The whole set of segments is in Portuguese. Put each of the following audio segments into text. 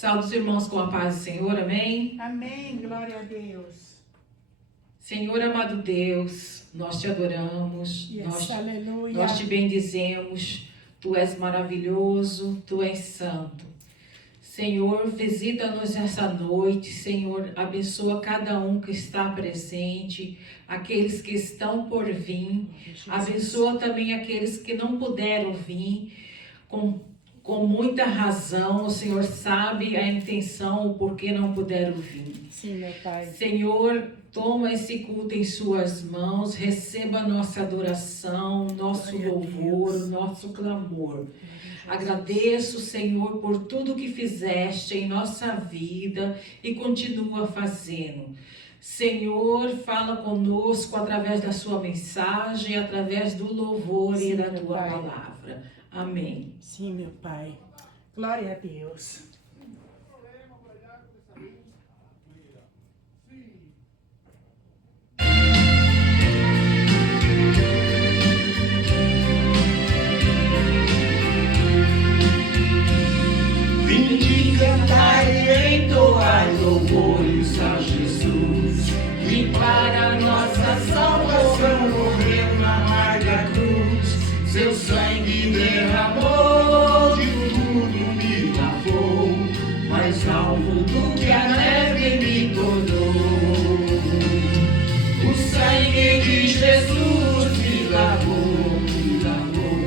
Saúde os irmãos com a paz do Senhor, amém? Amém, glória a Deus. Senhor amado Deus, nós te adoramos, Aleluia. nós te bendizemos, Tu és maravilhoso, Tu és santo. Senhor, visita-nos essa noite, Senhor, abençoa cada um que está presente, aqueles que estão por vir, abençoa também aqueles que não puderam vir, com muita razão. O Senhor sabe a intenção, o porquê não puderam vir. Sim, meu Pai. Senhor, toma esse culto em suas mãos, receba a nossa adoração, nosso louvor, o nosso clamor. Agradeço, Senhor, por tudo que fizeste em nossa vida e continua fazendo. Senhor, fala conosco através da sua mensagem, através do louvor e da tua palavra. Amém. Sim, meu Pai. Glória a Deus. Vinde cantar e entoar louvores a Jesus, e para nossa salvação morreu na amarga cruz. Seu sangue derramou, de tudo me lavou, mais alvo do que a neve me tornou. O sangue de Jesus me lavou, me lavou.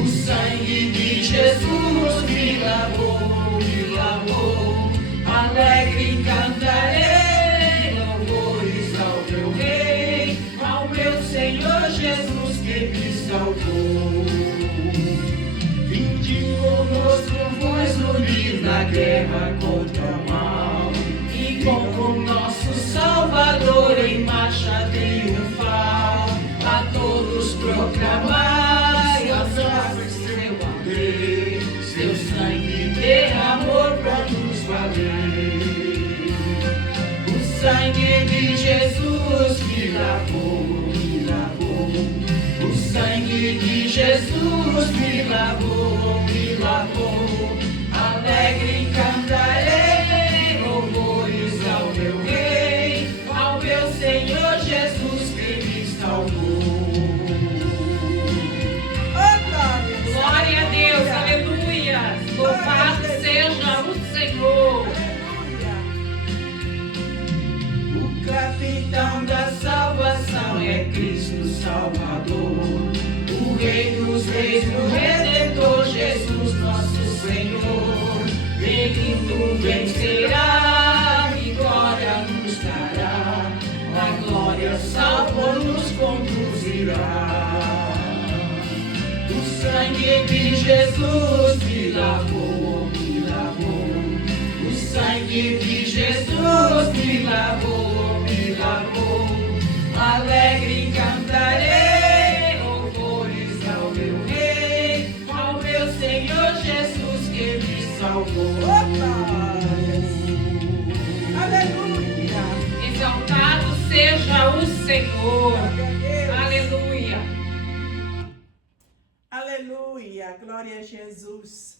O sangue de Jesus me lavou, me lavou. Alegre cantarei louvores ao meu Rei, ao meu Senhor Jesus que me salvou. Vinde conosco, vos unir na guerra contra o mal, e com o nosso Salvador em marcha triunfal, a todos proclamai as graças de seu poder, seu sangue derramou para nos valer. O sangue de Jesus me lavou, me lavou. O sangue de Jesus me lavou, me lavou. Alegre cantarei louvores ao meu Rei, ao meu Senhor Jesus que me salvou. Glória a Deus, aleluia. Louvado seja o Senhor. O capitão da salvação é Cristo Salvador, o Rei dos reis, o Redentor, Jesus nosso Senhor. Ele vencerá e glória nos dará, na glória salvo nos conduzirá. O sangue de Jesus me lavou, me lavou. O sangue de Jesus me lavou, me lavou. Alegre cantarei louvores ao meu Rei, ao meu Senhor Jesus que me salvou. Aleluia. Exaltado seja o Senhor. Aleluia. Aleluia. Glória a Jesus.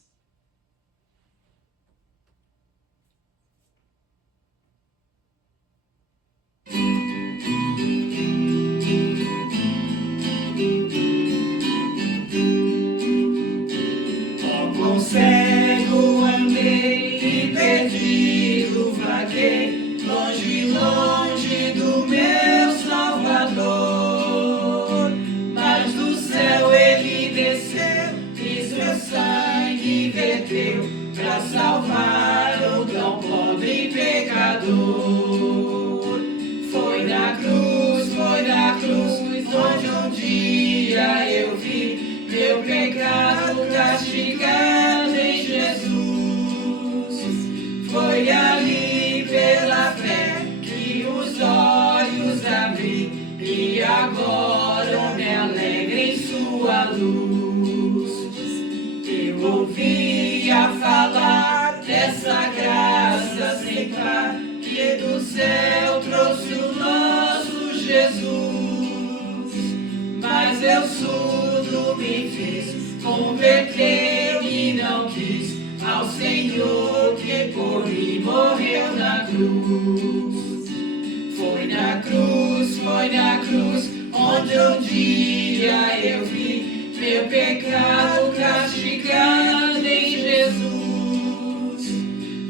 Quão cego andei e perdido vaguei, longe, longe do meu Salvador. Mas do céu ele desceu e seu sangue verteu pra salvar o tão pobre pecador. Foi na cruz, onde um dia eu vi meu pecado castigado em Jesus. Foi ali pela fé que os olhos abri, e agora me alegro em sua luz. Eu ouvia falar dessa graça sem par, que do céu trouxe o nosso Jesus. Mas eu surdo me fiz, converteu e não quis ao Senhor que morreu na cruz. Foi na cruz, onde um dia eu vi meu pecado castigado em Jesus.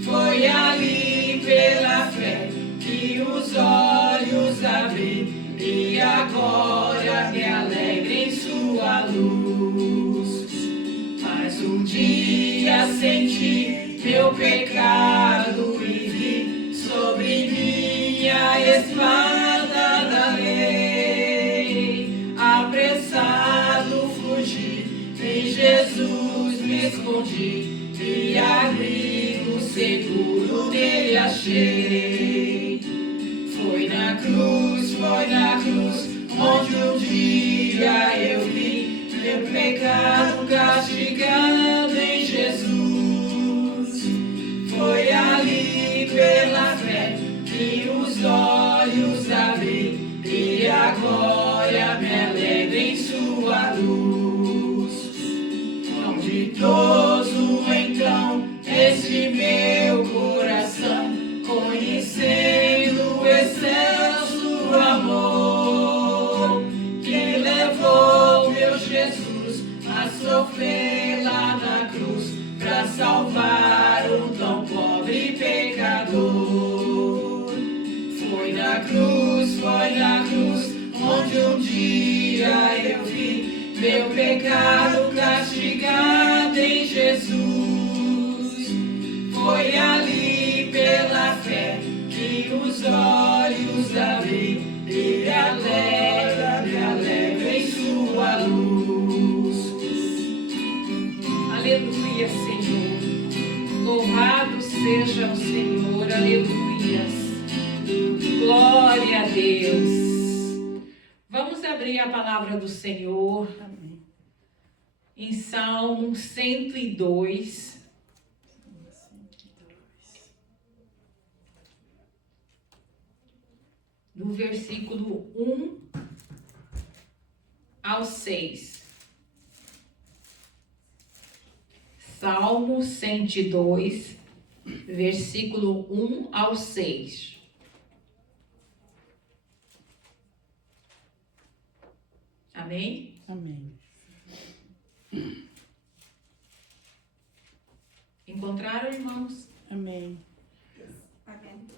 Foi ali pela fé que os olhos abri e agora me alegro em sua luz. Mas um dia senti meu pecado e vi sobre minha espada da lei. Apressado fugi, em Jesus me escondi e abrigo seguro nele achei. Foi na cruz, onde um dia eu vi meu pecado castigado em Jesus. Foi ali pela fé que os olhos abri e agora me alegro em sua luz. Tão ditoso então este meu coração, conhecendo o excelso amor que levou meu Jesus a sofrer lá na cruz para salvar um tão pobre pecador. Foi na cruz, onde um dia eu vi meu pecado castigado em Jesus. Foi ali pela fé que os olhos abri e agora me alegro em sua luz. Aleluia, Senhor. Louvado seja o Senhor. Aleluias. Glória a Deus. Vamos abrir a palavra do Senhor Amém. em Salmo 102. Do versículo 1 ao 6. Salmo 102, versículo 1 ao 6. Amém? Amém. Encontraram, irmãos? Amém.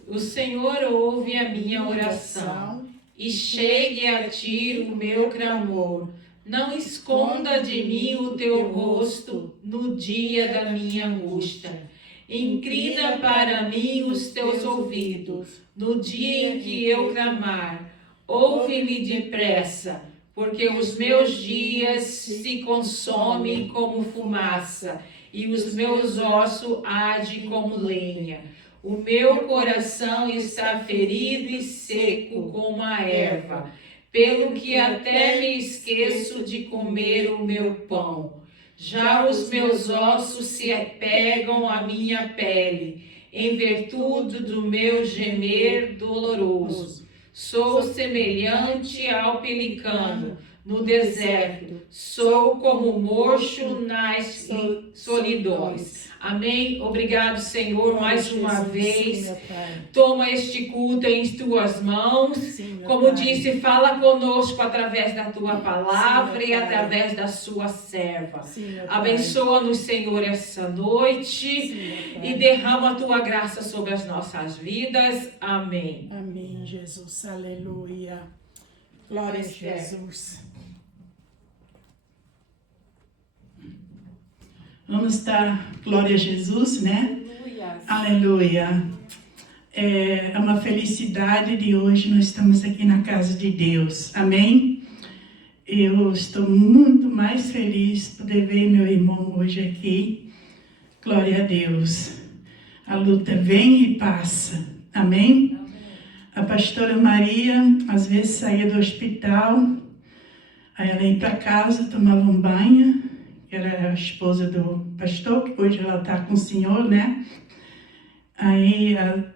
O Senhor ouve a minha oração e chegue a ti o meu clamor. Não esconda de mim o teu rosto no dia da minha angústia. Inclina para mim os teus ouvidos no dia em que eu clamar. Ouve-me depressa, porque os meus dias se consomem como fumaça e os meus ossos ardem como lenha. O meu coração está ferido e seco como a erva, pelo que até me esqueço de comer o meu pão. Já os meus ossos se apegam à minha pele, em virtude do meu gemer doloroso. Sou semelhante ao pelicano no deserto, sou como murcho nas solidões. Amém? Obrigado, Senhor, mais uma vez. Toma este culto em tuas mãos. Como disse, fala conosco através da tua palavra e através da sua serva. Abençoa-nos, Senhor, essa noite e derrama a tua graça sobre as nossas vidas. Amém. Amém, Jesus. Aleluia. Glória a Jesus. Vamos dar glória a Jesus, né? Aleluia. É uma felicidade de hoje nós estamos aqui na casa de Deus. Amém? Eu estou muito mais feliz por poder ver meu irmão hoje aqui. Glória a Deus. A luta vem e passa. Amém? A pastora Maria, às vezes, saía do hospital, aí ela ia para casa, tomava um banho, que era a esposa do pastor, que hoje ela está com o senhor, né? Aí ela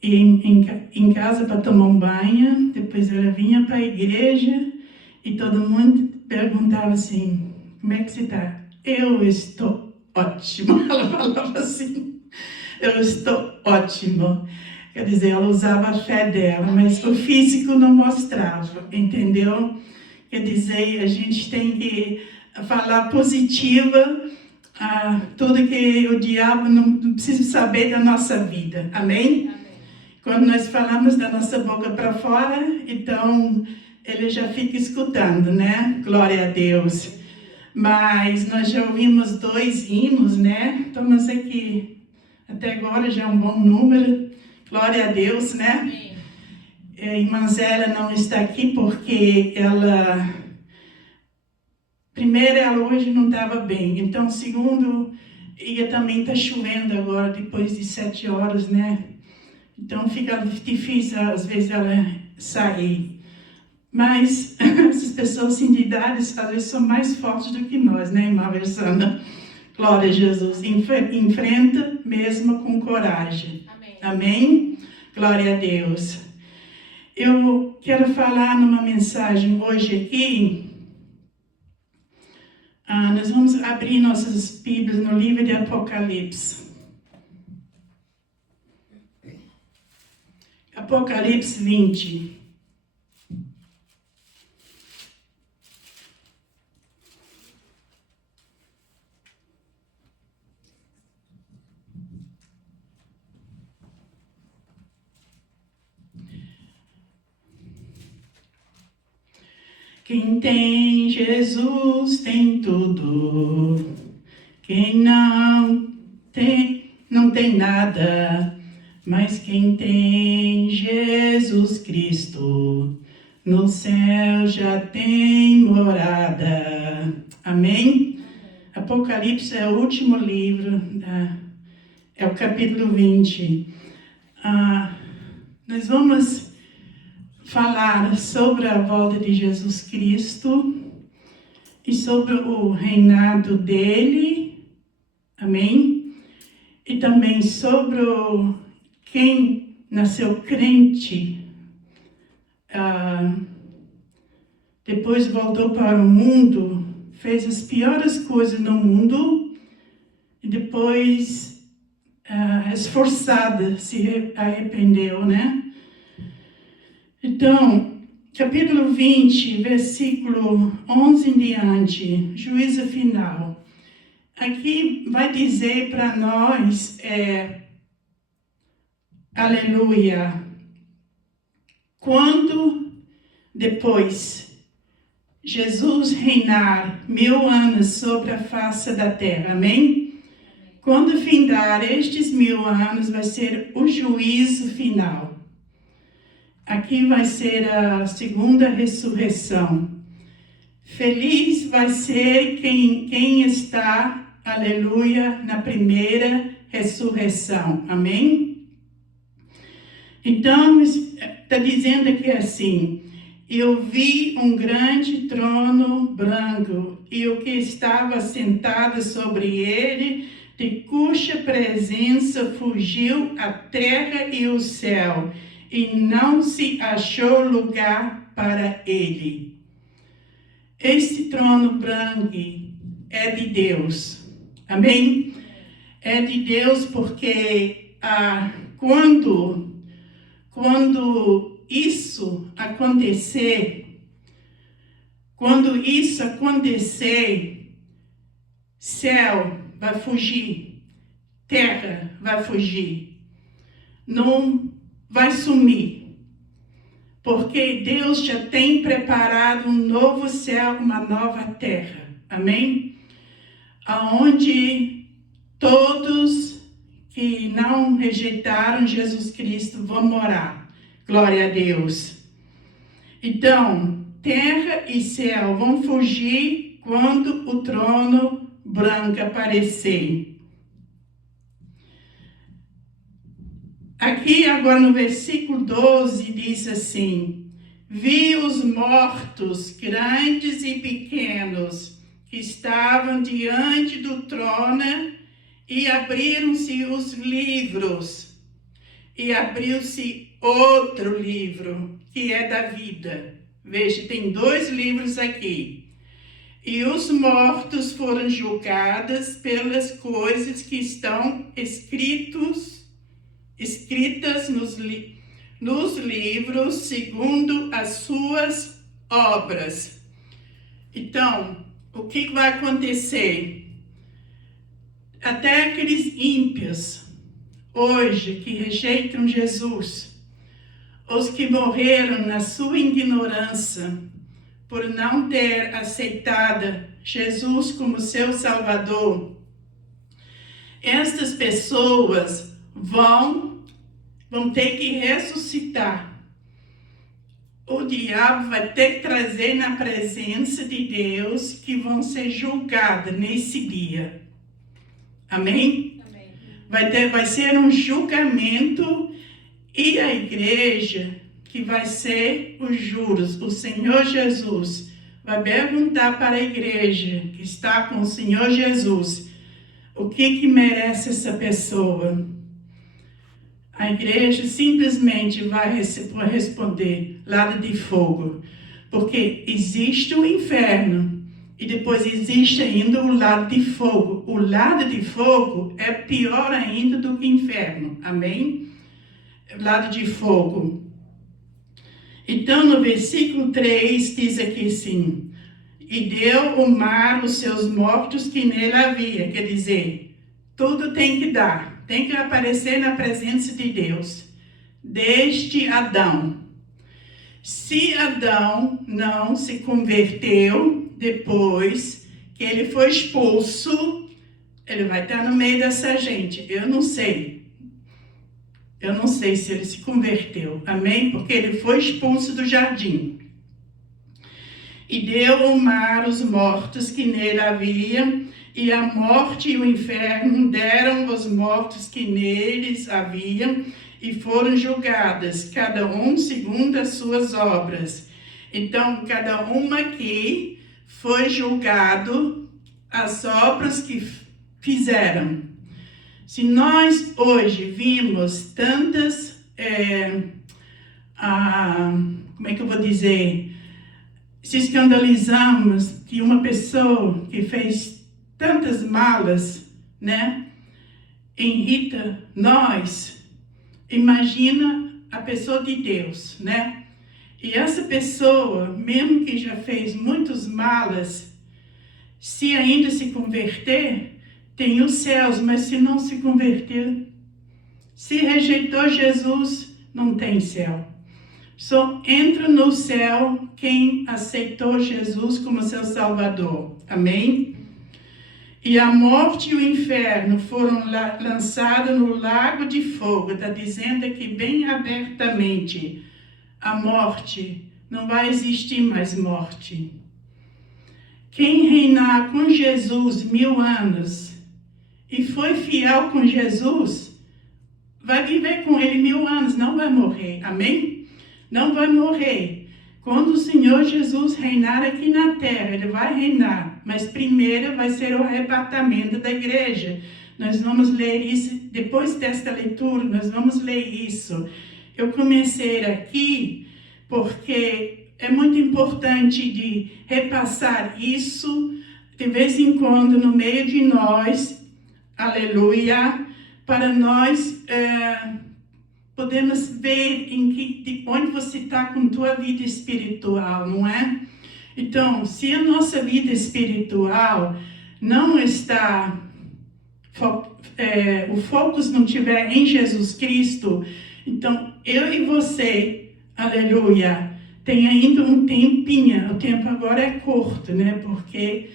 ia em casa para tomar um banho, depois ela vinha para a igreja e todo mundo perguntava assim, como é que você está? Eu estou ótima, ela falava assim, eu estou ótimo. Quer dizer, ela usava a fé dela, mas o físico não mostrava, entendeu? Quer dizer, a gente tem que falar positiva, tudo que o diabo não precisa saber da nossa vida. Amém? Quando nós falamos da nossa boca para fora, então ele já fica escutando, né? Glória a Deus. Mas nós já ouvimos 2 hinos, né? Estamos aqui, até agora já é um bom número. Glória a Deus, né? A irmã Zélia não está aqui porque ela... Primeiro, ela hoje não estava bem. Então, segundo, ia também está chovendo agora, depois de 7 horas, né? Então, fica difícil, às vezes, ela sair. Mas, essas pessoas assim, de idade, às vezes, são mais fortes do que nós, né, irmã Versana? Glória a Jesus. Enfrenta mesmo com coragem. Amém. Amém? Glória a Deus. Eu quero falar numa mensagem hoje aqui. Nós vamos abrir nossas Bíblias no livro de Apocalipse. Apocalipse 20. Quem tem Jesus tem tudo. Quem não tem nada. Mas quem tem Jesus Cristo, no céu já tem morada. Amém? Apocalipse é o último livro, é o capítulo 20. Nós vamos falar sobre a volta de Jesus Cristo e sobre o reinado dele, amém? E também sobre quem nasceu crente, depois voltou para o mundo, fez as piores coisas no mundo e depois esforçada se arrependeu, né? Então, capítulo 20, versículo 11 em diante, juízo final. Aqui vai dizer para nós, aleluia, quando depois Jesus reinar 1000 anos sobre a face da terra, amém? Quando findar estes 1000 anos, vai ser o juízo final. Aqui vai ser a segunda ressurreição. Feliz vai ser quem está, aleluia, na primeira ressurreição. Amém? Então, está dizendo aqui assim: eu vi um grande trono branco e o que estava sentado sobre ele, de cuja presença fugiu a terra e o céu, e não se achou lugar para ele. Este trono branco é de Deus. Amém? É de Deus porque quando isso acontecer, céu vai fugir, terra vai fugir, não vai sumir, porque Deus já tem preparado um novo céu, uma nova terra, amém? Aonde todos que não rejeitaram Jesus Cristo vão morar, glória a Deus. Então, terra e céu vão fugir quando o trono branco aparecer. Aqui agora no versículo 12 diz assim: vi os mortos, grandes e pequenos, que estavam diante do trono, e abriram-se os livros, e abriu-se outro livro, que é da vida. Veja, tem 2 livros aqui. E os mortos foram julgados pelas coisas que estão escritas escritas nos livros segundo as suas obras. Então, o que vai acontecer? Até aqueles ímpios, hoje, que rejeitam Jesus, os que morreram na sua ignorância, por não ter aceitado Jesus como seu Salvador, estas pessoas vão ter que ressuscitar. O diabo vai ter que trazer na presença de Deus, que vão ser julgadas nesse dia. Amém? Amém. Vai ser um julgamento, e a igreja, que vai ser os juros, o Senhor Jesus vai perguntar para a igreja que está com o Senhor Jesus, o que merece essa pessoa? A igreja simplesmente vai responder, lado de fogo, porque existe o inferno e depois existe ainda o lado de fogo. O lado de fogo é pior ainda do que o inferno, amém? O lado de fogo. Então, no versículo 3, diz aqui assim: e deu o mar os seus mortos que nele havia. Quer dizer, tudo tem que dar, tem que aparecer na presença de Deus, desde Adão. Se Adão não se converteu depois que ele foi expulso, ele vai estar no meio dessa gente. Eu não sei se ele se converteu, amém? Porque ele foi expulso do jardim. E deu o mar os mortos que nele havia, e a morte e o inferno deram os mortos que neles haviam, e foram julgadas, cada um segundo as suas obras. Então, cada uma aqui foi julgado as obras que fizeram. Se nós hoje vimos tantas, como é que eu vou dizer, se escandalizamos de uma pessoa que fez tantas malas, né, irrita nós, imagina a pessoa de Deus, né? E essa pessoa, mesmo que já fez muitas malas, se ainda se converter, tem os céus, mas se não se converter, se rejeitou Jesus, não tem céu. Só entra no céu quem aceitou Jesus como seu Salvador. Amém? E a morte e o inferno foram lançados no lago de fogo. Está dizendo aqui bem abertamente, a morte, não vai existir mais morte. Quem reinar com Jesus 1000 anos, e foi fiel com Jesus, vai viver com ele 1000 anos, não vai morrer, amém? Não vai morrer. Quando o Senhor Jesus reinar aqui na terra, ele vai reinar, mas primeiro vai ser o arrebatamento da igreja. Nós vamos ler isso, depois desta leitura, nós vamos ler isso. Eu comecei aqui porque é muito importante de repassar isso, de vez em quando, no meio de nós, aleluia, para nós podemos ver de onde você está com tua vida espiritual, não é? Então, se a nossa vida espiritual não está, o foco não estiver em Jesus Cristo, então eu e você, aleluia, tem ainda um tempinho, o tempo agora é curto, né? Porque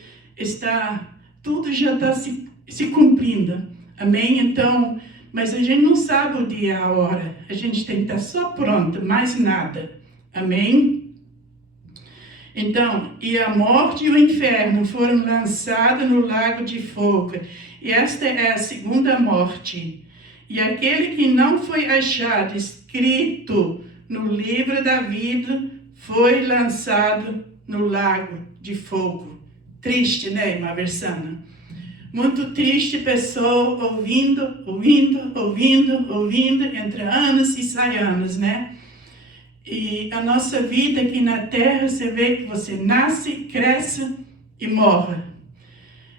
tudo já está se cumprindo, amém? Então, mas a gente não sabe o dia e a hora, a gente tem que estar só pronto, mais nada, amém? Então, e a morte e o inferno foram lançados no lago de fogo, e esta é a segunda morte. E aquele que não foi achado escrito no livro da vida foi lançado no lago de fogo. Triste, né, irmã Versana? Muito triste, pessoa ouvindo, entre anos e sai anos, né? E a nossa vida aqui na terra, você vê que você nasce, cresce e morre.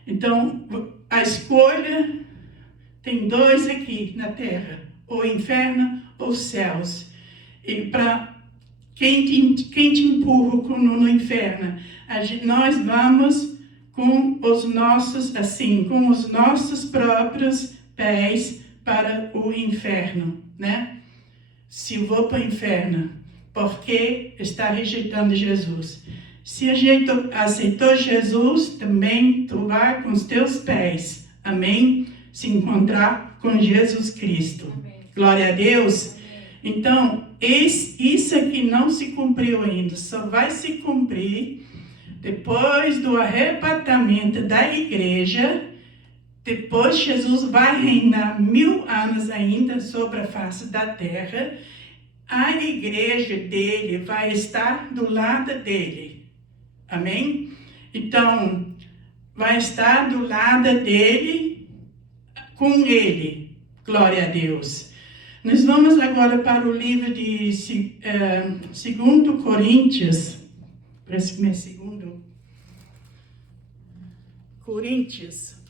Então, a escolha tem 2 aqui na terra. o inferno ou os céus. E para quem te empurra no inferno, nós vamos com os nossos próprios pés para o inferno, né? Se eu vou para o inferno, porque está rejeitando Jesus. Se aceitou Jesus, também tu vai com os teus pés, amém? Se encontrar com Jesus Cristo. Amém. Glória a Deus. Amém. Então, isso aqui não se cumpriu ainda, só vai se cumprir depois do arrebatamento da igreja. Depois Jesus vai reinar 1000 anos ainda sobre a face da terra. A igreja dele vai estar do lado dele. Amém? Então, vai estar do lado dele, com ele. Glória a Deus. Nós vamos agora para o livro de 2 Coríntios. Parece que é 2 Coríntios.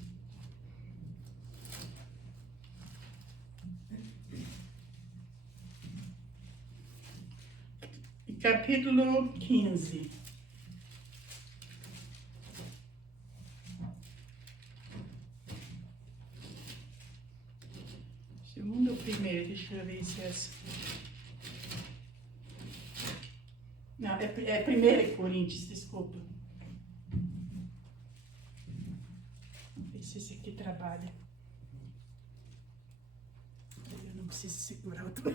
Capítulo 15. Segundo ou primeiro, deixa eu ver se é... Não, é 1 Coríntios, desculpa. Vamos ver se esse aqui trabalha. Eu não preciso segurar o outro.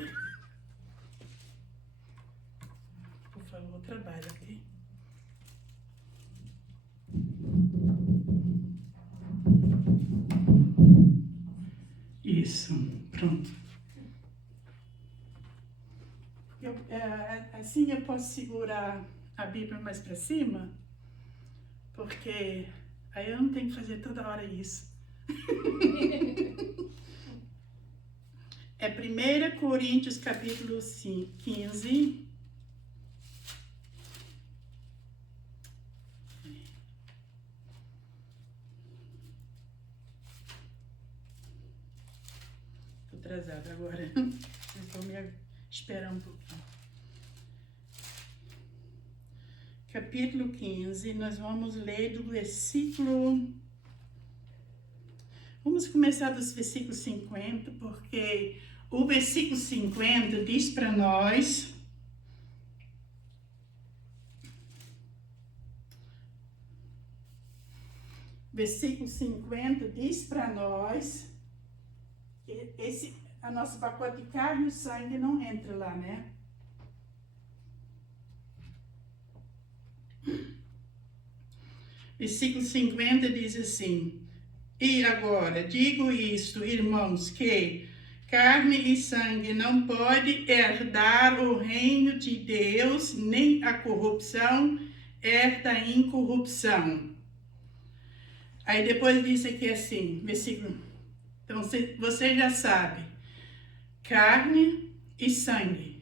Por favor, trabalha, ok? Isso, pronto. Assim eu posso segurar a Bíblia mais para cima, porque aí eu não tenho que fazer toda hora isso. É 1 Coríntios, capítulo 15. Atrasada agora. Vocês vão me esperar um pouquinho. Capítulo 15, nós vamos ler do versículo... Vamos começar dos versículos 50, porque o versículo 50 diz para nós... Versículo 50 diz para nós... a nosso pacote de carne e sangue não entra lá, né? Versículo 50 diz assim: E agora, digo isto, irmãos, que carne e sangue não pode herdar o reino de Deus, nem a corrupção herda a incorrupção. Aí depois diz aqui assim, versículo... Então, você já sabe, carne e sangue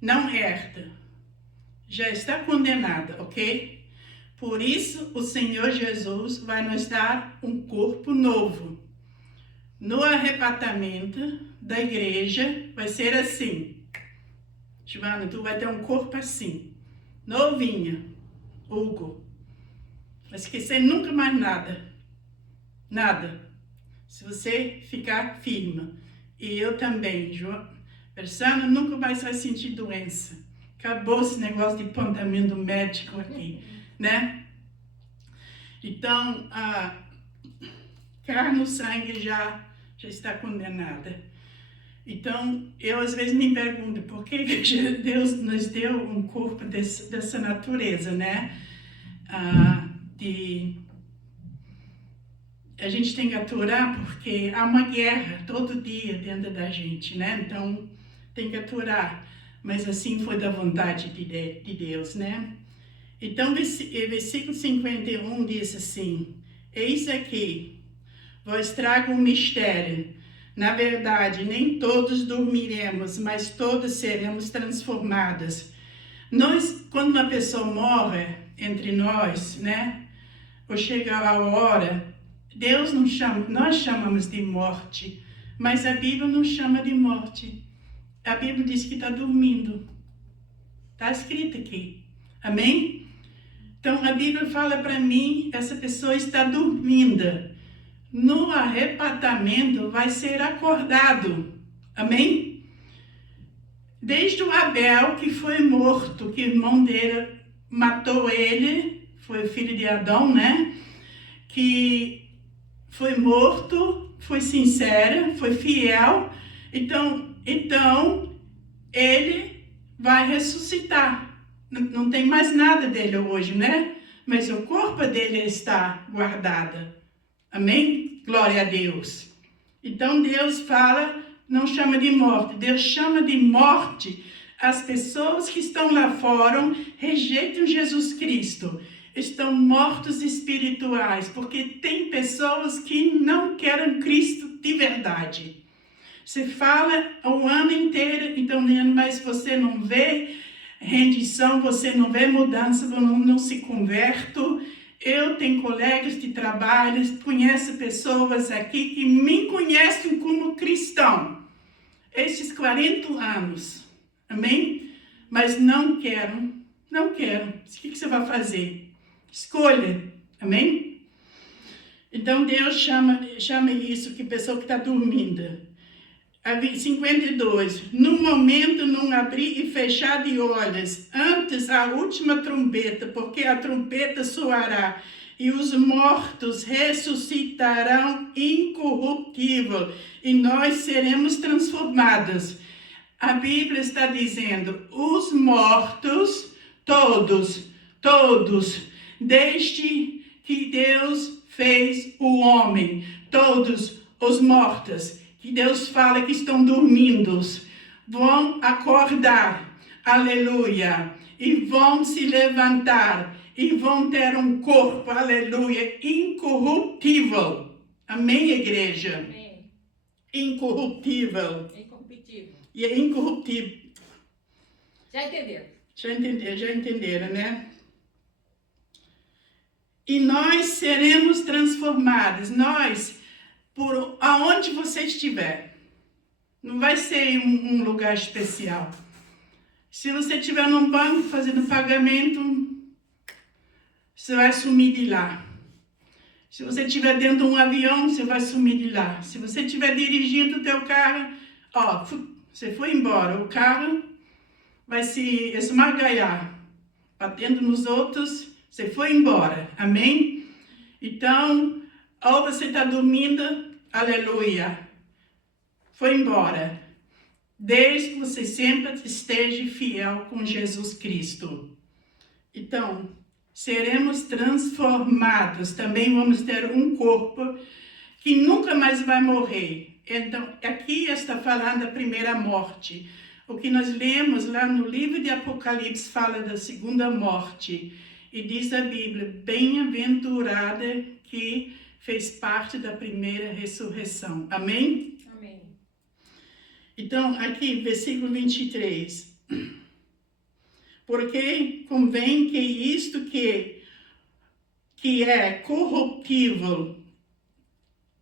não herda, já está condenada, ok? Por isso, o Senhor Jesus vai nos dar um corpo novo. No arrebatamento da igreja, vai ser assim. Giovana, tu vai ter um corpo assim, novinha, Hugo. Vai esquecer nunca mais nada, nada. Se você ficar firme. E eu também, Persano, nunca mais vai sentir doença. Acabou esse negócio de apontamento médico aqui, né? Então, a carne e sangue já está condenada. Então, eu às vezes me pergunto, por que Deus nos deu um corpo dessa natureza, né? A gente tem que aturar porque há uma guerra todo dia dentro da gente, né? Então, tem que aturar. Mas assim foi da vontade de Deus, né? Então, versículo 51 diz assim: Eis aqui, vos trago um mistério. Na verdade, nem todos dormiremos, mas todos seremos transformados. Quando uma pessoa morre entre nós, né? Ou chega a hora... Deus não chama, nós chamamos de morte, Mas a Bíblia não chama de morte. A Bíblia diz que está dormindo. Está escrito aqui. Amém? Então a Bíblia fala para mim, essa pessoa está dormindo. No arrebatamento vai ser acordado. Amém? Desde o Abel, que foi morto, que o irmão dele matou ele, foi o filho de Adão, né? Que foi morto, foi sincero, foi fiel. Então ele vai ressuscitar. Não tem mais nada dele hoje, né? Mas o corpo dele está guardado. Amém? Glória a Deus. Então Deus fala, não chama de morte. Deus chama de morte as pessoas que estão lá fora, rejeitam Jesus Cristo. Estão mortos espirituais, porque tem pessoas que não querem Cristo de verdade. Você fala o ano inteiro, então, mas você não vê rendição, você não vê mudança, não se converte. Eu tenho colegas de trabalho, conheço pessoas aqui que me conhecem como cristão. Esses 40 anos, amém? Mas não quero. O que você vai fazer? Escolha, amém? Então Deus chama isso que pessoa que está dormindo. 52, no momento não abrir e fechar de olhos, antes a última trombeta, porque a trombeta soará, e os mortos ressuscitarão incorruptível, e nós seremos transformados. A Bíblia está dizendo, os mortos, todos, desde que Deus fez o homem, todos os mortos, que Deus fala que estão dormindo, vão acordar, aleluia, e vão se levantar, e vão ter um corpo, aleluia, incorruptível. Amém, igreja? Amém. Incorruptível. Incorruptível. E é incorruptível. Já entenderam? Já entenderam, né? E nós seremos transformados, por aonde você estiver. Não vai ser um lugar especial. Se você estiver num banco fazendo pagamento, você vai sumir de lá. Se você estiver dentro de um avião, você vai sumir de lá. Se você estiver dirigindo o teu carro, você foi embora. O carro vai se esmagalhar, batendo nos outros, você foi embora. Amém? Então, ou você está dormindo, aleluia, foi embora. Desde que você sempre esteja fiel com Jesus Cristo. Então, seremos transformados. Também vamos ter um corpo que nunca mais vai morrer. Então, aqui está falando da primeira morte. O que nós lemos lá no livro de Apocalipse fala da segunda morte. E diz a Bíblia, bem-aventurada que fez parte da primeira ressurreição. Amém? Amém. Então, aqui, versículo 23. Porque convém que isto que é corruptível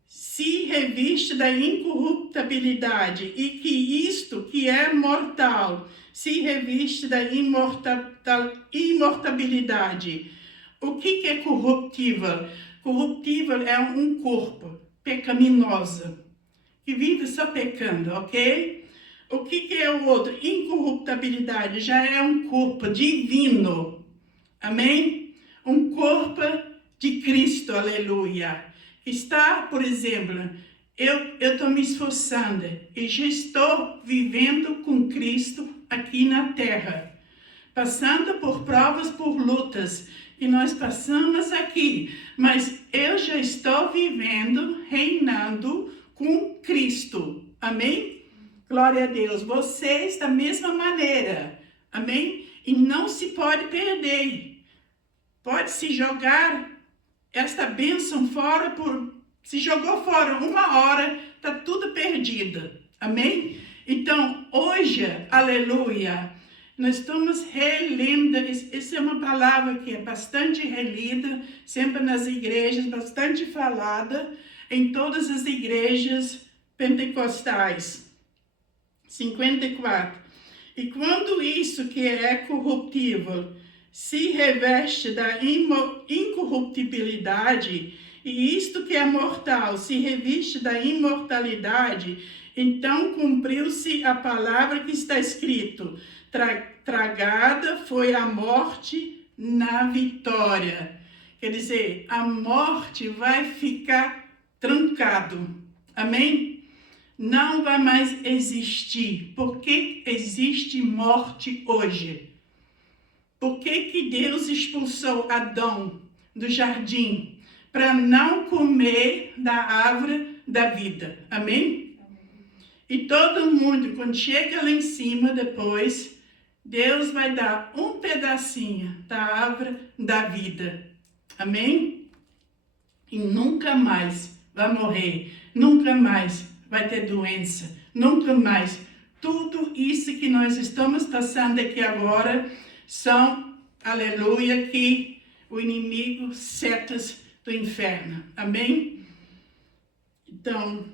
se reviste da incorruptibilidade, e que isto que é mortal se reviste da imortabilidade. O que é corruptível? Corruptível é um corpo pecaminoso, que vive só pecando, ok? O que é o outro? Incorruptibilidade já é um corpo divino, amém? Um corpo de Cristo, aleluia. Está, por exemplo, eu estou me esforçando e já estou vivendo com Cristo aqui na terra, passando por provas, por lutas, que nós passamos aqui, mas eu já estou vivendo, reinando com Cristo, amém? Glória a Deus, vocês da mesma maneira, amém? E não se pode perder, pode se jogar esta bênção fora, se jogou fora 1 hora, está tudo perdido, amém? Então, hoje, aleluia, nós estamos relendo, essa é uma palavra que é bastante relida, sempre nas igrejas, bastante falada, em todas as igrejas pentecostais. 54. E quando isso que é corruptível se reveste da incorruptibilidade, e isto que é mortal se reviste da imortalidade, então cumpriu-se a palavra que está escrito: tragada foi a morte na vitória. Quer dizer, a morte vai ficar trancado. Amém? Não vai mais existir. Por que existe morte hoje? Por que Deus expulsou Adão do jardim? Para não comer da árvore da vida. Amém? E todo mundo, quando chega lá em cima depois, Deus vai dar um pedacinho da árvore da vida. Amém? E nunca mais vai morrer. Nunca mais vai ter doença, nunca mais. Tudo isso que nós estamos passando aqui agora são, aleluia, que o inimigo, setas do inferno. Amém? Então,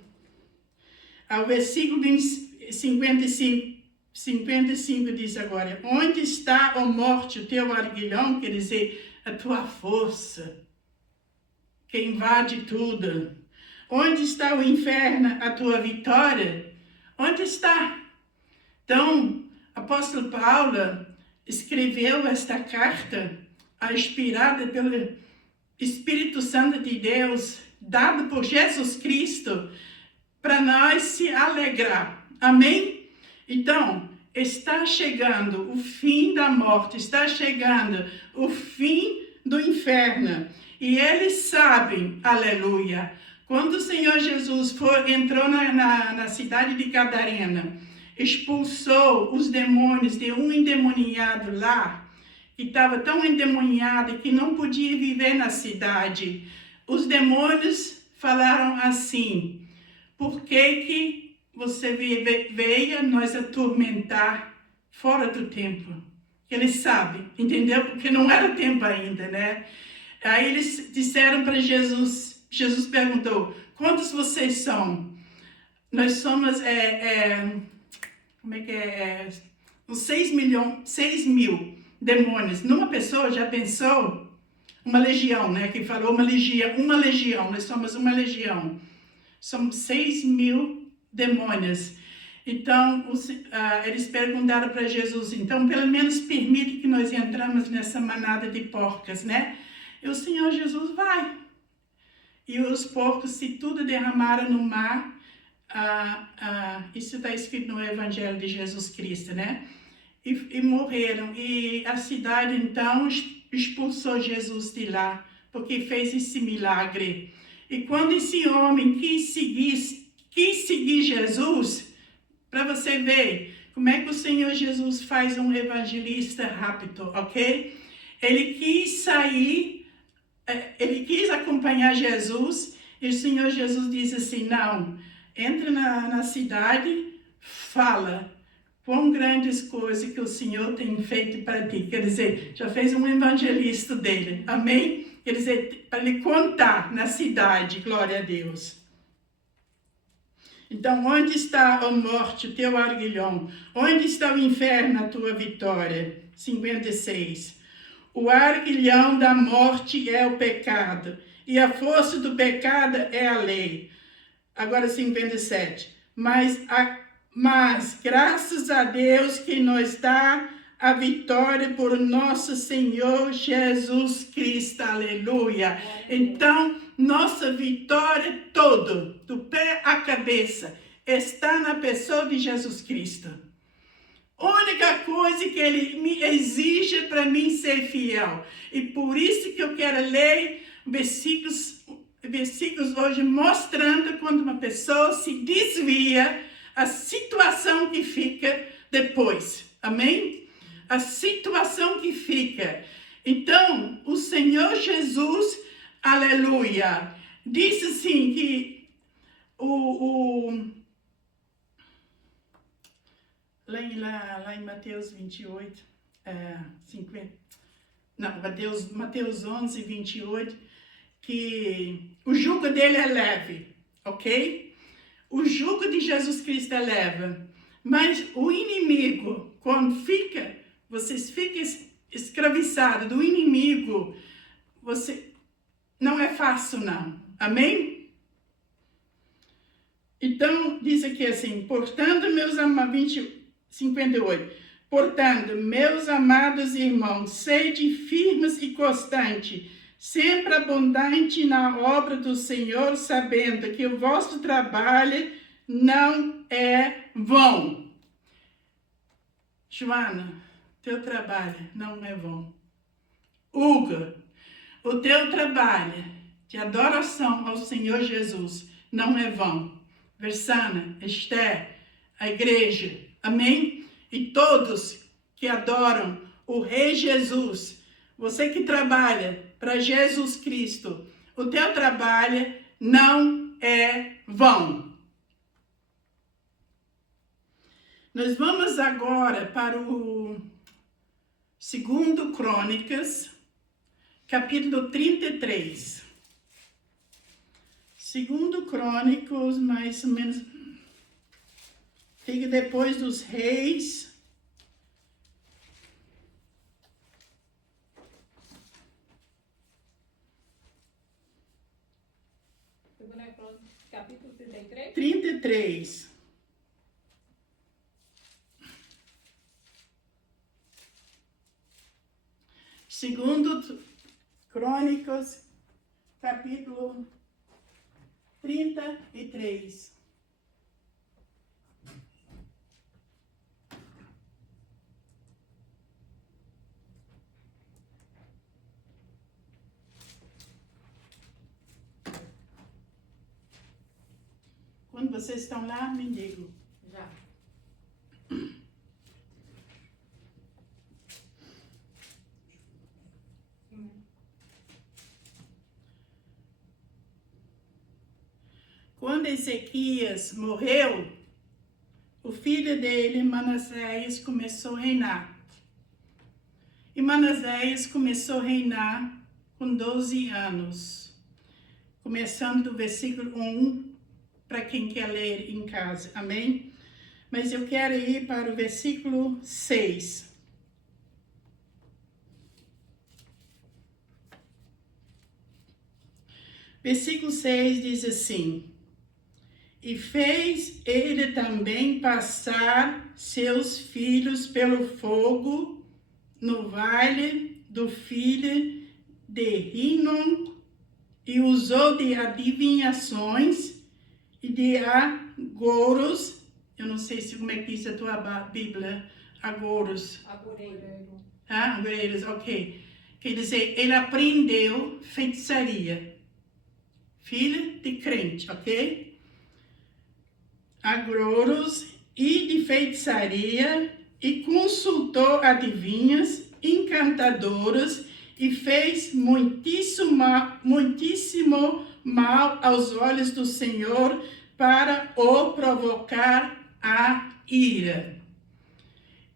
ao versículo 55 diz agora: onde está, ó morte, o teu arguilhão? Quer dizer, a tua força, que invade tudo. Onde está o inferno, a tua vitória? Onde está? Então, o apóstolo Paulo escreveu esta carta, inspirada pelo Espírito Santo de Deus, dado por Jesus Cristo, para nós se alegrar. Amém? Então, está chegando o fim da morte, está chegando o fim do inferno. E eles sabem, aleluia, quando o Senhor Jesus entrou na cidade de Gadarena, expulsou os demônios de um endemoniado lá, que estava tão endemoniado que não podia viver na cidade. Os demônios falaram assim: por que você veio nos atormentar fora do tempo? Eles sabem, entendeu? Porque não era tempo ainda, né? Aí eles disseram para Jesus, Jesus perguntou: quantos vocês são? Nós somos, como é que é? 6 mil demônios. Numa pessoa, já pensou? Uma legião, né? Que falou uma legião. Nós somos uma legião. Somos 6 mil demônios. Então, eles perguntaram para Jesus: então, pelo menos permite que nós entramos nessa manada de porcas, né? E o Senhor Jesus vai. E os porcos se tudo derramaram no mar. Isso está escrito no Evangelho de Jesus Cristo, né? E morreram. E a cidade, então, expulsou Jesus de lá, porque fez esse milagre. E quando esse homem quis seguir Jesus, para você ver como é que o Senhor Jesus faz um evangelista rápido, ok? Ele quis acompanhar Jesus, e o Senhor Jesus disse assim: não, entra na cidade, fala quão grandes coisas que o Senhor tem feito para ti. Quer dizer, já fez um evangelista dele, amém? Quer dizer, para ele contar na cidade, glória a Deus. Então, onde está a morte, o teu arguilhão? Onde está o inferno, a tua vitória? 56. O arguilhão da morte é o pecado, e a força do pecado é a lei. Agora 57. Mas graças a Deus que nos dá a vitória por nosso Senhor Jesus Cristo. Aleluia. Então, nossa vitória toda, do pé à cabeça, está na pessoa de Jesus Cristo. A única coisa que Ele me exige para mim ser fiel. E por isso que eu quero ler versículos hoje mostrando quando uma pessoa se desvia, a situação que fica depois. Amém? A situação que fica. Então, o Senhor Jesus, aleluia, disse assim que lá em Mateus 28, 50, não, Mateus 11, 28, que o jugo dele é leve, ok? o jugo de Jesus Cristo é leve. Mas o inimigo, quando vocês ficam escravizados do inimigo, não é fácil não. Amém? Então, diz aqui assim, portanto, 58, portanto, meus amados irmãos, sede firmes e constantes, sempre abundante na obra do Senhor, sabendo que o vosso trabalho não é vão. Joana, teu trabalho não é vão. Hugo, o teu trabalho de adoração ao Senhor Jesus não é vão. Versana, Esther, a igreja, amém? E todos que adoram o Rei Jesus, você que trabalha para Jesus Cristo, o teu trabalho não é vão. Nós vamos agora para o 2 Crônicas, capítulo 33. 2 Crônicas, mais ou menos, fica depois dos reis. Capítulo 33? 33. Segundo Crônicas, capítulo 33. Quando vocês estão lá, me digam. Já. Quando Ezequias morreu, o filho dele, Manassés, começou a reinar. E Manassés começou a reinar com 12 anos. Começando do versículo 1, para quem quer ler em casa, amém? Mas eu quero ir para o versículo 6. Versículo 6 diz assim: e fez ele também passar seus filhos pelo fogo no vale do filho de Rinom, e usou de adivinhações e de agouros. Eu não sei como é que diz a tua Bíblia, agouros. Agoureiro. Ah, agoureiros, ok. Quer dizer, ele aprendeu feitiçaria. Filho de crente, ok? Agouros e de feitiçaria, e consultou adivinhas, encantadoras, e fez muitíssimo mal aos olhos do Senhor, para o provocar a ira.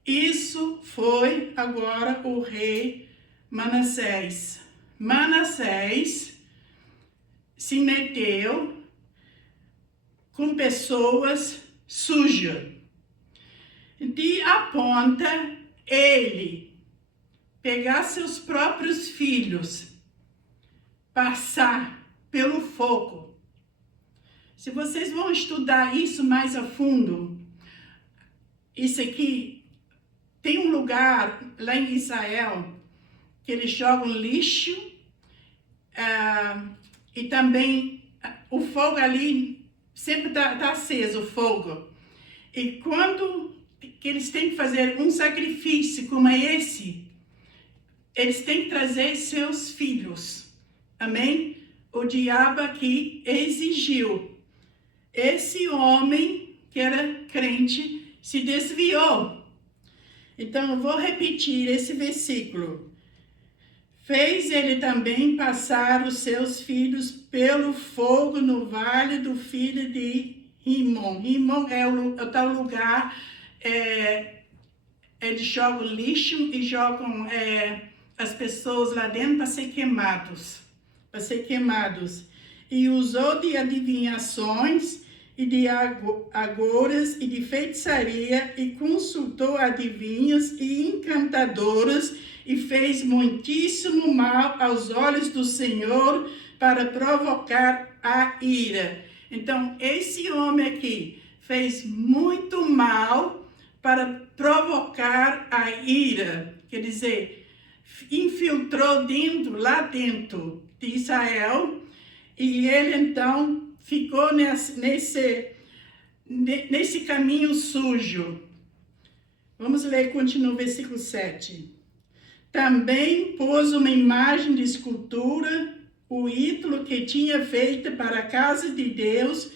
Isso foi agora o rei Manassés. Manassés se meteu com pessoas sujas. De aponta ele pegar seus próprios filhos, passar pelo fogo. Se vocês vão estudar isso mais a fundo, isso aqui, tem um lugar lá em Israel que eles jogam lixo e também o fogo ali sempre está aceso, o fogo. E quando que eles têm que fazer um sacrifício como esse, eles têm que trazer seus filhos. Amém? O diabo aqui exigiu. Esse homem que era crente se desviou. Então eu vou repetir esse versículo. Fez ele também passar os seus filhos pelo fogo no vale do filho de Rinom. Rinom é o tal lugar, eles jogam lixo e jogam as pessoas lá dentro para ser queimados. E usou de adivinhações e de agoras e de feitiçaria, e consultou adivinhos e encantadoras, e fez muitíssimo mal aos olhos do Senhor para provocar a ira. Então, esse homem aqui fez muito mal para provocar a ira, quer dizer, infiltrou lá dentro de Israel, e ele então ficou nesse caminho sujo. Vamos ler, continua o versículo 7. Também pôs uma imagem de escultura, o ídolo que tinha feito para a casa de Deus,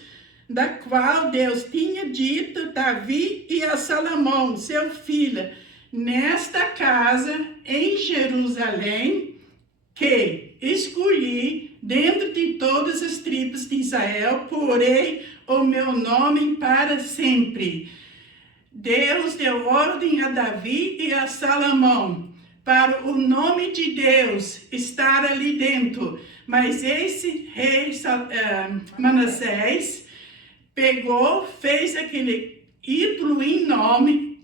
da qual Deus tinha dito a Davi e a Salomão, seu filho, nesta casa em Jerusalém, que escolhi dentro de todas as tribos de Israel, porei o meu nome para sempre. Deus deu ordem a Davi e a Salomão para o nome de Deus estar ali dentro. Mas esse rei Manassés pegou, fez aquele ídolo enorme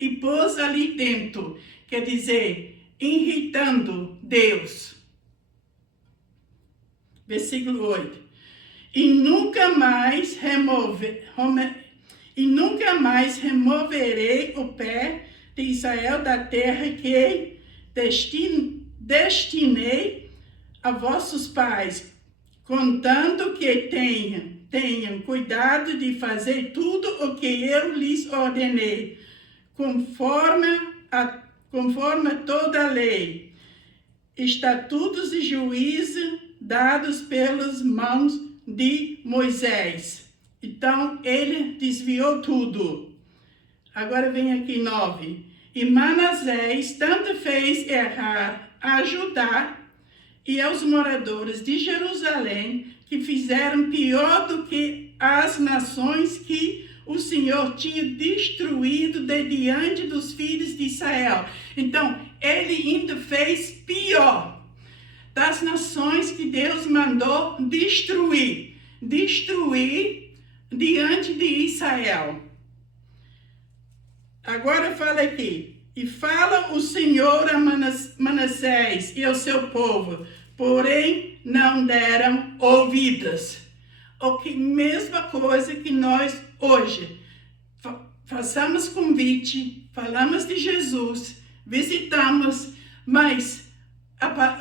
e pôs ali dentro. Quer dizer, irritando Deus. Versículo 8. E nunca mais removerei o pé de Israel da terra que destinei a vossos pais, contando que tenham cuidado de fazer tudo o que eu lhes ordenei, conforme toda a lei, estatutos e juízos dados pelas mãos de Moisés. Então, ele desviou tudo. Agora vem aqui 9. E Manassés tanto fez errar a Judá e aos moradores de Jerusalém, que fizeram pior do que as nações que o Senhor tinha destruído de diante dos filhos de Israel. Então, ele ainda fez pior das nações que Deus mandou destruir diante de Israel. Agora fala aqui. E fala o Senhor a Manassés e ao seu povo, porém não deram ouvidos. Mesma coisa que nós hoje façamos convite, falamos de Jesus, visitamos, mas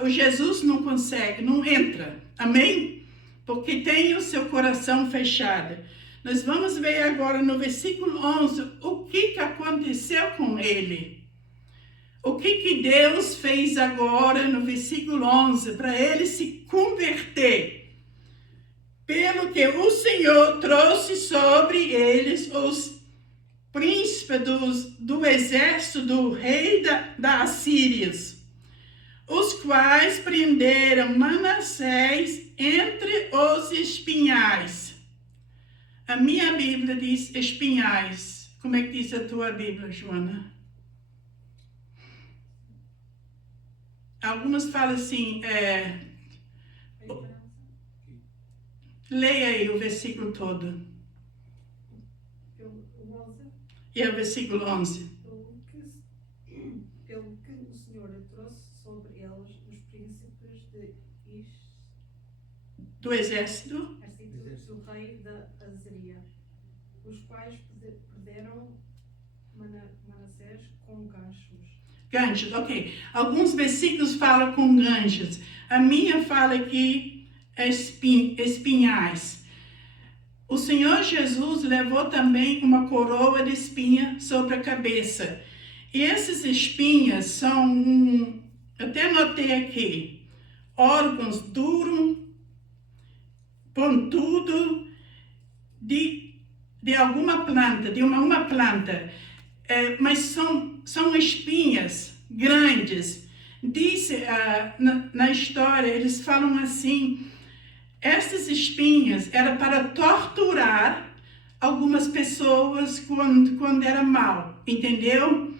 o Jesus não consegue, não entra. Amém? Porque tem o seu coração fechado. Nós vamos ver agora no versículo 11 o que aconteceu com ele. O que Deus fez agora no versículo 11 para ele se converter? Pelo que o Senhor trouxe sobre eles os príncipes do exército do rei da Assíria, os quais prenderam Manassés entre os espinhais. A minha Bíblia diz espinhais. Como é que diz a tua Bíblia, Joana? Algumas falam assim, leia aí o versículo todo. E é o versículo 11. Pelo que o Senhor trouxe sobre eles os príncipes do exército do rei da Assíria, os quais perderam Manassés com ganchos. Ganchos, ok. Alguns versículos falam com ganchos. A minha fala aqui espinhais. O Senhor Jesus levou também uma coroa de espinha sobre a cabeça. E essas espinhas são, até notei aqui, órgãos duros, pontudo, de alguma planta, de uma planta. Mas são espinhas grandes. Diz na história, eles falam assim, essas espinhas eram para torturar algumas pessoas quando era mal, entendeu?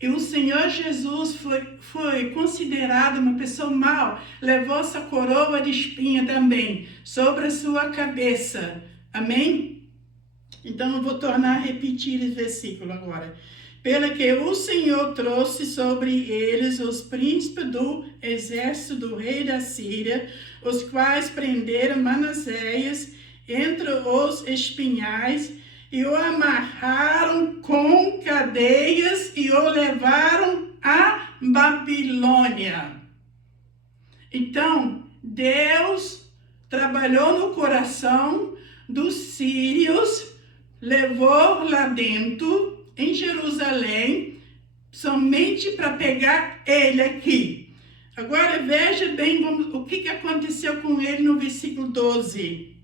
E o Senhor Jesus foi considerado uma pessoa mal, levou essa coroa de espinha também sobre a sua cabeça, Amém? Então eu vou tornar a repetir esse versículo agora. Pela que o Senhor trouxe sobre eles os príncipes do exército do rei da Síria, os quais prenderam Manassés entre os espinhais e o amarraram com cadeias e o levaram à Babilônia. Então, Deus trabalhou no coração dos sírios, levou lá dentro, em Jerusalém, somente para pegar ele aqui. Agora veja bem o que aconteceu com ele no versículo 12.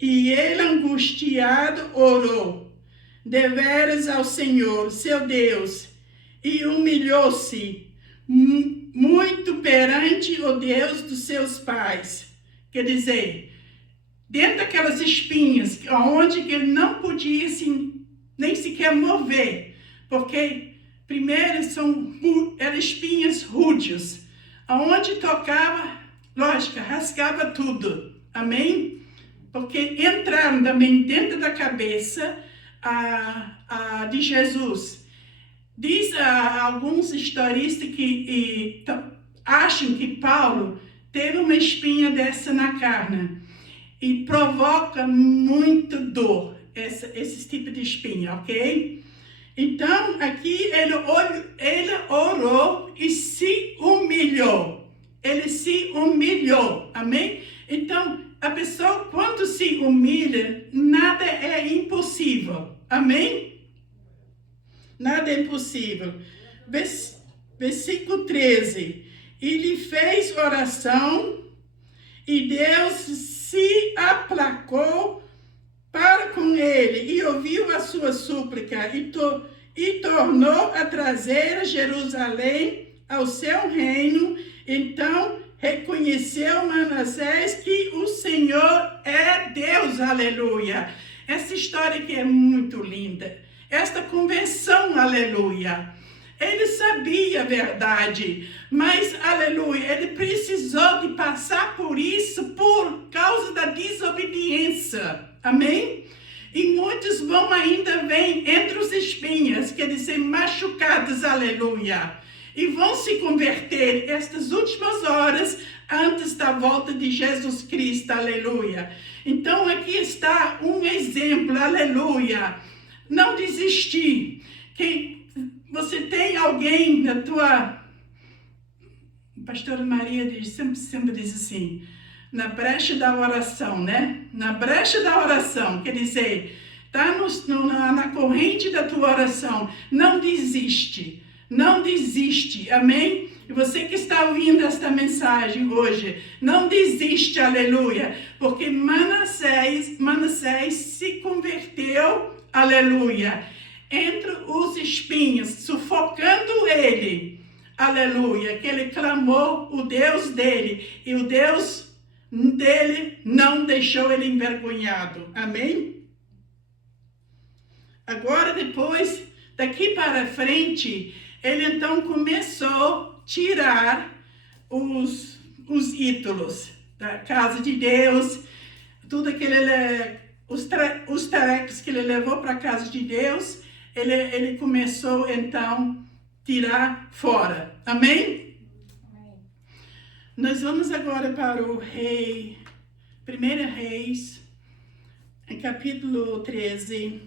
E ele, angustiado, orou deveras ao Senhor, seu Deus, e humilhou-se muito perante o Deus dos seus pais. Quer dizer, dentro daquelas espinhas, onde ele não podia nem sequer mover, porque primeiro eram espinhas rudes, aonde tocava, lógico, rasgava tudo, amém? Porque entraram também dentro da cabeça de Jesus. Diz alguns historistas que acham que Paulo teve uma espinha dessa na carne e provoca muito dor, esse tipo de espinha, ok? Então, aqui ele orou e se humilhou. Ele se humilhou, amém? Então, a pessoa, quando se humilha, nada é impossível, amém? Nada é impossível. Versículo 13. Ele fez oração e Deus se aplacou para com ele e ouviu a sua súplica e tornou a trazer a Jerusalém ao seu reino. Então reconheceu Manassés que o Senhor é Deus, aleluia. Essa história aqui é muito linda. Esta convenção, aleluia. Ele sabia a verdade, mas, aleluia, ele precisou de passar por isso por causa da desobediência. Amém? E muitos vão ainda vir entre os espinhas, quer dizer, machucados, aleluia. E vão se converter estas últimas horas antes da volta de Jesus Cristo, aleluia. Então aqui está um exemplo, aleluia. Não desistir. Você tem alguém na tua... A pastora Maria sempre diz assim, na brecha da oração, né? Na brecha da oração, quer dizer, está na corrente da tua oração. Não desiste, não desiste, amém? E você que está ouvindo esta mensagem hoje, não desiste, aleluia, porque Manassés se converteu, aleluia, entre os espinhos, sufocando ele, aleluia, que ele clamou o Deus dele, e o Deus dele não deixou ele envergonhado, amém? Agora, depois, daqui para frente, ele então começou a tirar os ídolos da casa de Deus, tudo os tarecos que ele levou para a casa de Deus, ele começou então a tirar fora, amém? Nós vamos agora para o 1 Reis, em capítulo 13.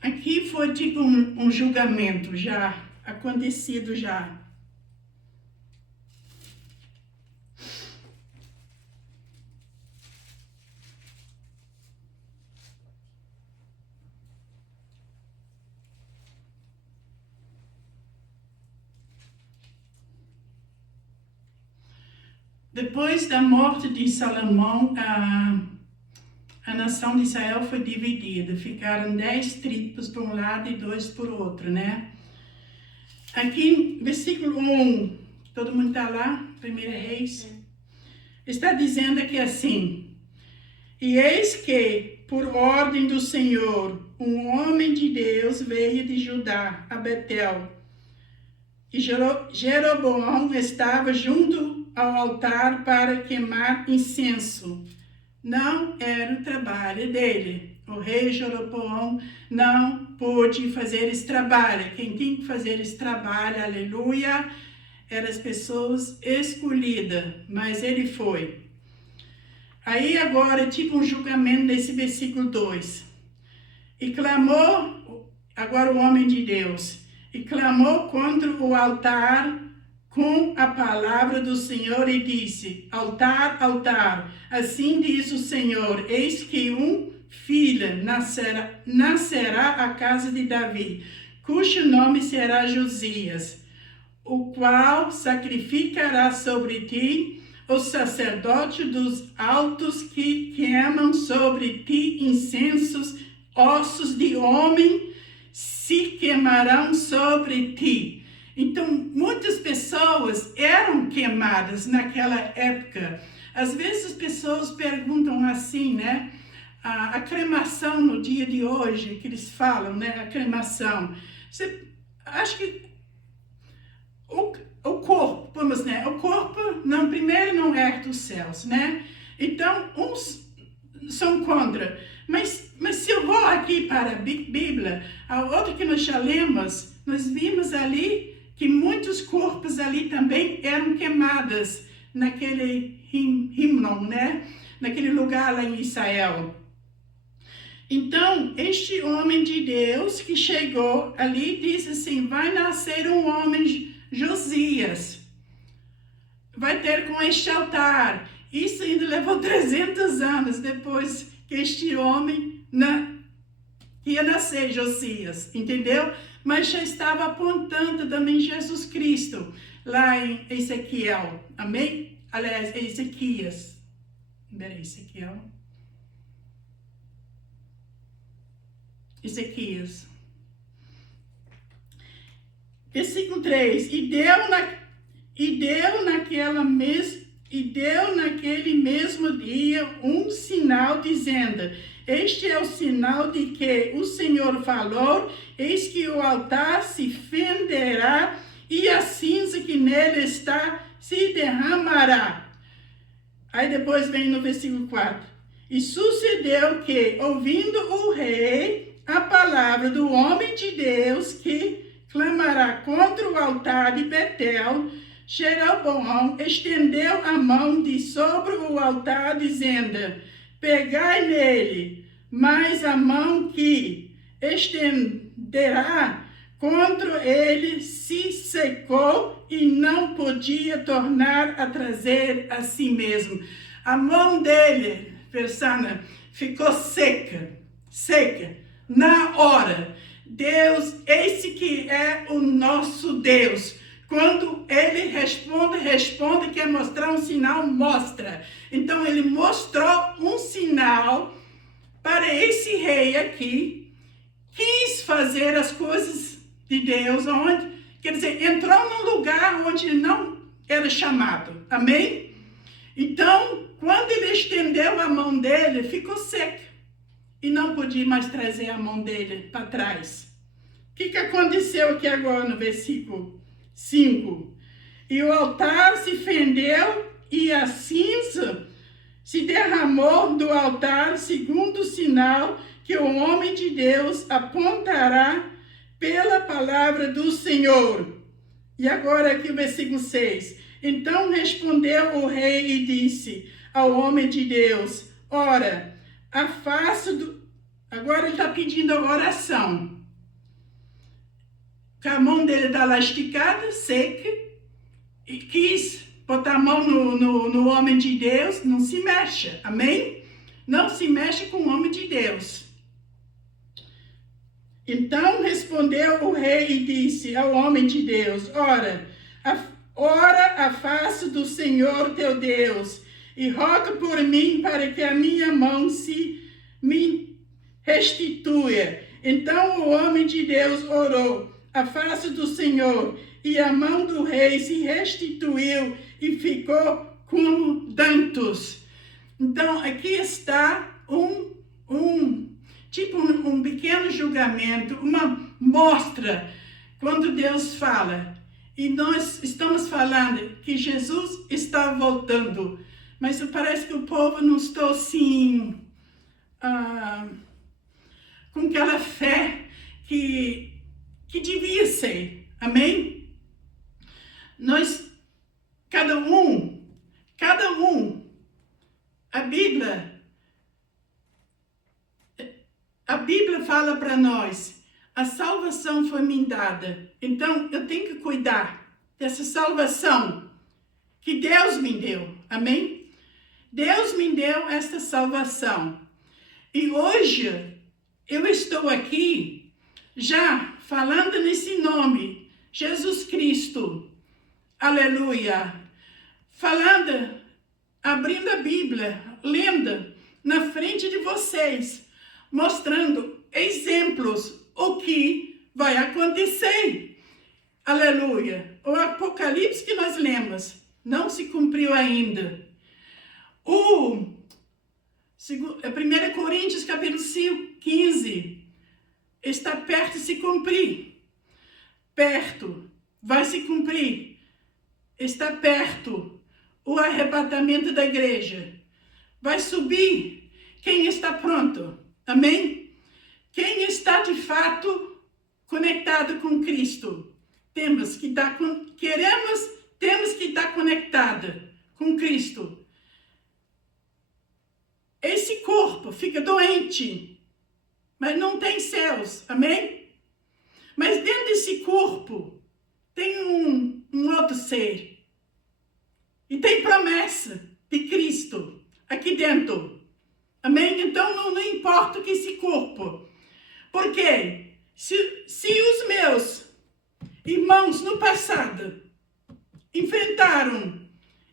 Aqui foi tipo um julgamento já acontecido já. Depois da morte de Salomão, a nação de Israel foi dividida. Ficaram 10 tribos por um lado e 2 por outro, né? Aqui, versículo 1, todo mundo está lá? 1 Reis. Está dizendo aqui assim: E eis que, por ordem do Senhor, um homem de Deus veio de Judá a Betel. E Jeroboão estava junto ao altar para queimar incenso. Não era o trabalho dele. O rei Jeroboão não pôde fazer esse trabalho. Quem tinha que fazer esse trabalho, aleluia, eram as pessoas escolhidas, mas ele foi. Aí agora, tipo um julgamento nesse versículo 2. E clamou, agora o homem de Deus, e clamou contra o altar com a palavra do Senhor e disse: altar, altar, assim diz o Senhor, eis que filho nascerá à casa de Davi, cujo nome será Josias, o qual sacrificará sobre ti o sacerdote dos altos que queimam sobre ti incensos, ossos de homem se queimarão sobre ti. Então, muitas pessoas eram queimadas naquela época. Às vezes as pessoas perguntam assim, né? A cremação no dia de hoje, que eles falam, né? A cremação. Você acha que o corpo, vamos, né? O corpo, não, primeiro não é dos céus, né? Então, uns são contra. Mas se eu vou aqui para a Bíblia, a outra que nós já lemos, nós vimos ali que muitos corpos ali também eram queimados naquele Himnon, né? Naquele lugar lá em Israel. Então, este homem de Deus que chegou ali disse assim: vai nascer um homem Josias, vai ter com este altar. Isso ainda levou 300 anos depois que este homem ia nascer, Josias, entendeu? Mas já estava apontando também Jesus Cristo, lá em Ezequiel, amém? Aliás, Ezequias. Peraí, Ezequias. Versículo 3. E deu naquele mesmo dia um sinal, dizendo: este é o sinal de que o Senhor falou, eis que o altar se fenderá e a cinza que nele está se derramará. Aí depois vem no versículo 4. E sucedeu que, ouvindo o rei a palavra do homem de Deus que clamará contra o altar de Betel, Jeroboão estendeu a mão de sobre o altar, dizendo: pegai nele, mas a mão que estenderá contra ele se secou e não podia tornar a trazer a si mesmo. A mão dele, Persana, ficou seca, na hora. Deus, esse que é o nosso Deus. Quando ele responde, quer mostrar um sinal, mostra. Então ele mostrou um sinal para esse rei aqui, quis fazer as coisas de Deus, onde, quer dizer, entrou num lugar onde ele não era chamado, amém? Então, quando ele estendeu a mão dele, ficou seca e não podia mais trazer a mão dele para trás. O que aconteceu aqui agora no versículo 5? E o altar se fendeu e a cinza se derramou do altar, segundo o sinal que o homem de Deus apontará pela palavra do Senhor. E agora aqui o versículo 6. Então respondeu o rei e disse ao homem de Deus: ora, a face do... Agora ele está pedindo oração. A mão dele está lá esticada, seca, e quis botar a mão no homem de Deus, não se mexa, amém? Não se mexe com o homem de Deus. Então respondeu o rei e disse ao homem de Deus: ora a face do Senhor teu Deus, e roga por mim para que a minha mão me restitua. Então o homem de Deus orou a face do Senhor, e a mão do rei se restituiu e ficou como dantos. Então aqui está um pequeno julgamento, uma mostra, quando Deus fala. E nós estamos falando que Jesus está voltando. Mas parece que o povo não está assim, com aquela fé que devia ser. Amém? Nós, cada um, a Bíblia fala para nós, a salvação foi me dada. Então, eu tenho que cuidar dessa salvação que Deus me deu. Amém? Deus me deu esta salvação. E hoje, eu estou aqui, já falando nesse nome, Jesus Cristo. Aleluia. Falando, abrindo a Bíblia, lendo na frente de vocês, mostrando exemplos, o que vai acontecer. Aleluia. O Apocalipse que nós lemos não se cumpriu ainda. 1 Coríntios capítulo 15 está perto de se cumprir. Perto, vai se cumprir. Está perto o arrebatamento da igreja. Vai subir quem está pronto. Amém? Quem está de fato conectado com Cristo. Temos que estar conectado com Cristo. Esse corpo fica doente, mas não tem céus, amém? Mas dentro desse corpo tem um outro ser. E tem promessa de Cristo aqui dentro, amém? Então não importa o que esse corpo. Porque se os meus irmãos no passado enfrentaram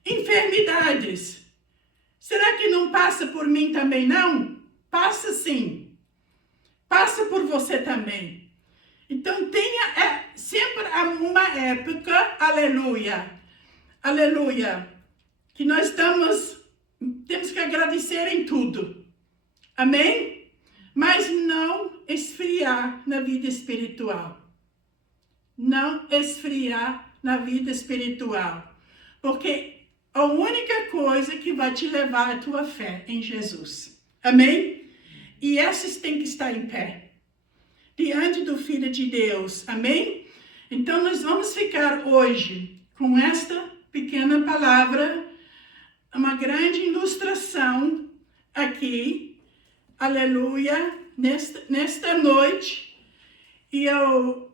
enfermidades, será que não passa por mim também, não? Passa sim. Passa por você também. Então, tenha sempre uma época, aleluia, que nós temos que agradecer em tudo. Amém? Mas não esfriar na vida espiritual. Não esfriar na vida espiritual. Porque a única coisa que vai te levar à tua fé em Jesus. Amém? E essas têm que estar em pé. Diante do Filho de Deus. Amém? Então nós vamos ficar hoje com esta pequena palavra. Uma grande ilustração aqui. Aleluia. Nesta noite. E eu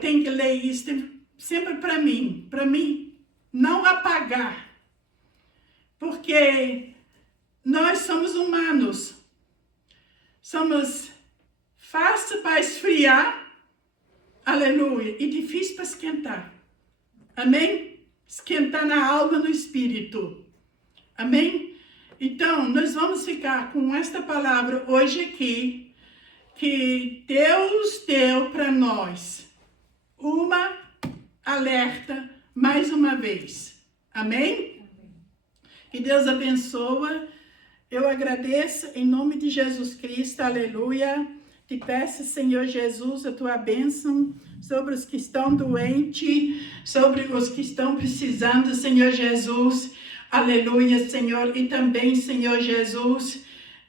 tenho que ler isso sempre para mim. Para mim. Não apagar, porque nós somos humanos, somos fácil para esfriar, aleluia, e difícil para esquentar, amém? Esquentar na alma, no espírito, amém? Então, nós vamos ficar com esta palavra hoje aqui, que Deus deu para nós, uma alerta, mais uma vez. Amém? Que Deus abençoe. Eu agradeço em nome de Jesus Cristo. Aleluia. Te peço, Senhor Jesus, a tua bênção sobre os que estão doentes, sobre os que estão precisando, Senhor Jesus. Aleluia, Senhor. E também, Senhor Jesus,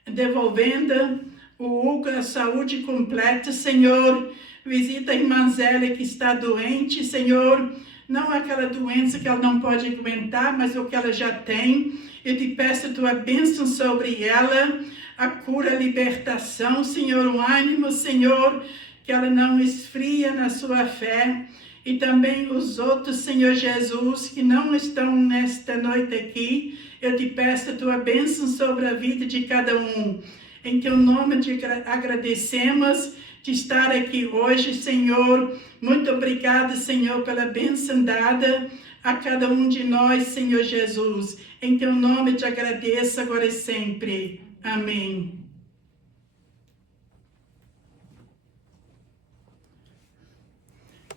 devolvendo o Hugo a saúde completa, Senhor. Visita a irmã Zélia que está doente, Senhor. Não aquela doença que ela não pode aguentar, mas o que ela já tem. Eu te peço a tua bênção sobre ela, a cura, a libertação, Senhor, o ânimo, Senhor, que ela não esfria na sua fé. E também os outros, Senhor Jesus, que não estão nesta noite aqui, eu te peço a tua bênção sobre a vida de cada um. Em teu nome te agradecemos de estar aqui hoje, Senhor. Muito obrigada, Senhor, pela bênção dada a cada um de nós, Senhor Jesus. Em teu nome te agradeço agora e sempre. Amém.